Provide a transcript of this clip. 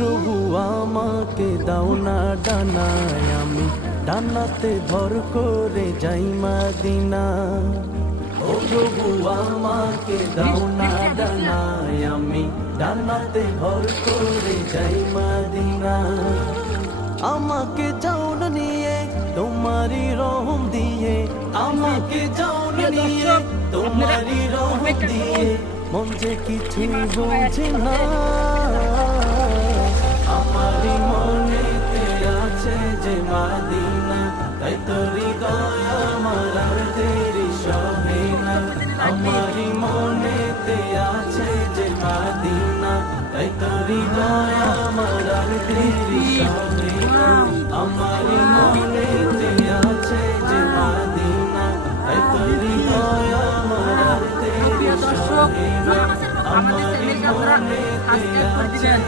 প্রভু আমাকে দাও না ডানায়, আমি ডানাতে ভর করে যাই মদিনা। ও প্রভু আমাকে দাও না ডানায়, আমি ডানাতে ভর করে যাই মদিনা। আমাকে যাও না নিয়ে তোমারই রহম দিয়ে, আমাকে যাও না নিয়ে তোমারই রহম দিয়ে, মন যে কিছুই বোঝে না। আমারই মনেতে আছে যে মদিনা, তাই তো হৃদয় আমার আর দেরি সহে না। আমারই মনেতে আছে যে মদিনা, তাই তো হৃদয় আমার আর দেরি সহে না। আমারই মনেতে আছে যে মদিনা, তাই তো হৃদয় আমার আর দেরি সহে না। আমারই মনেতে আছে